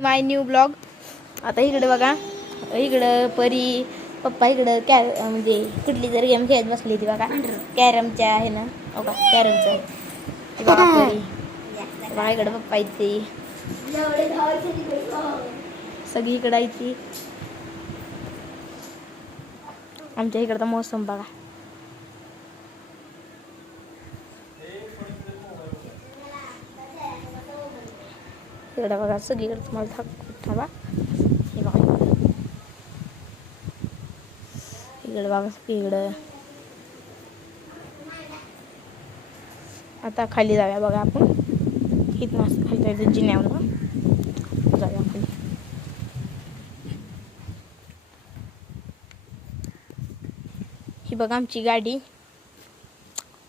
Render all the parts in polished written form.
माय new blog. आता इकडे बघा, इकडं परी पप्पा इकडं म्हणजे कुठली जर गेम खेळत बसली ती बघा, कॅरमच्या आहे ना, बघा कॅरमचं आहे बघा परी. बघा इकडं पप्पा येते, सगळी इकडं येते. आमच्या इकडचा मोसम बघा. इकडं बघा सगळीकडे तुम्हाला थांबा. हे बघा इकडं बघा इकडं. आता खाली जाऊया बघा आपण. इथं मस्त खाली जायचं जिन्यावरून जाऊया खाली. ही बघा आमची गाडी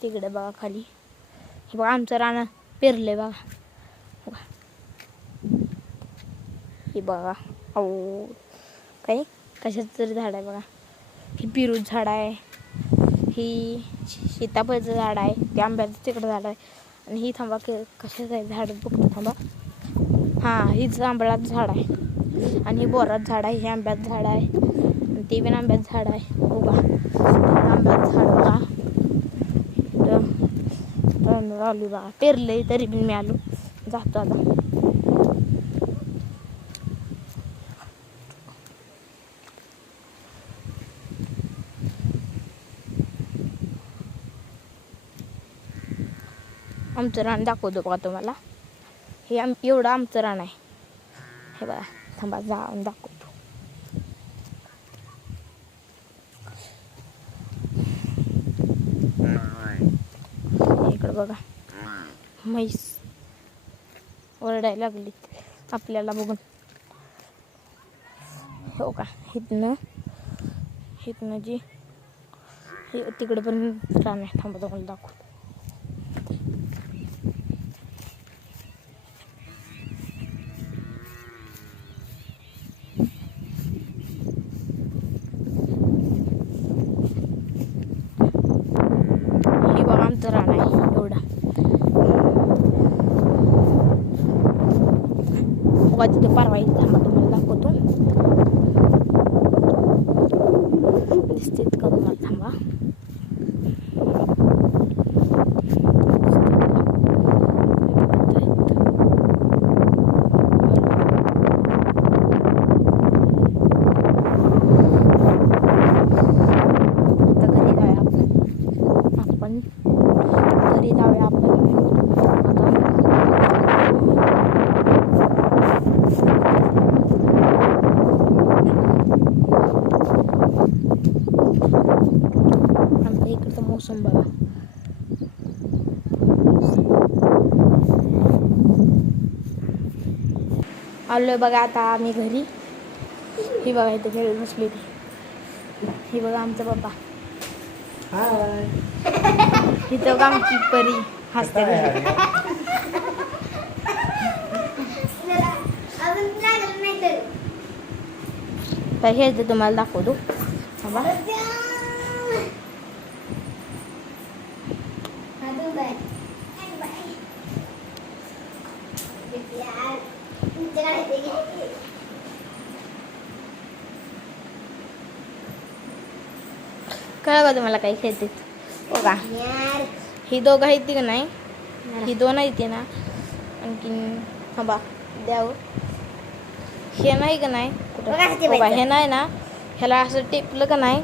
तिकडे बघा खाली. हे बघा आमचं रान पेरले बघा. हे बघा अहो काही कशाचं तरी झाड आहे बघा. ही पेरू झाड आहे, ही सीताफळचं झाड आहे, ते आंब्याचं तिकडं झाड आहे. आणि ही थांबा कशाचं आहे झाड बघतो थांबा. हां ही जांभळाचं झाड आहे, आणि ही बोराचं झाड आहे, हे आंब्याचं झाड आहे, आणि ते पण आंब्याचं झाड आहे. बघा आंब्याचं झाड बघा. आलो बघा पेरले तरी पण मी आलो जातो आता. आमचं रान दाखवतो बघा तुम्हाला. हे एवढं आमचं रान आहे. हे बघा थांबा जाऊन दाखवतो. इकडं बघा म्हैस ओरडायला लागली आपल्याला बघून. हो का इथनं जी तिकडं पण रान आहे. थांबा तुम्हाला दाखवतो. हे बघा आमचं रान आहे एवढं. बघा तिथे परवा थांबा तुम्हाला दाखवतो. दिसते का तुम्हाला थांबा. घरी जाऊया आपण. आमच्या इकडचं मोसम बघा. आलोय बघा आता आम्ही घरी. ही बघा इथे खेळत बसली ती. ही बघा आमचा पप्पा. इथं आमची परी हसते. तर हे तुम्हाला दाखवतो थांबा. कळलं का तुम्हाला काही खेळते हो का. ही दोघं आहेत ती का नाही, ही दोन आहेत ना. आणखीन थांबा द्यावं. हे नाही का नाही कुठं हे नाही ना, ह्याला असं टेपलं का नाही,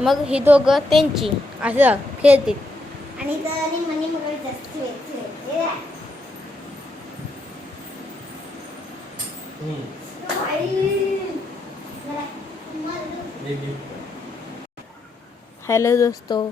मग ही दोघं त्यांची असं खेळते. आणि हेलो दोस्तों.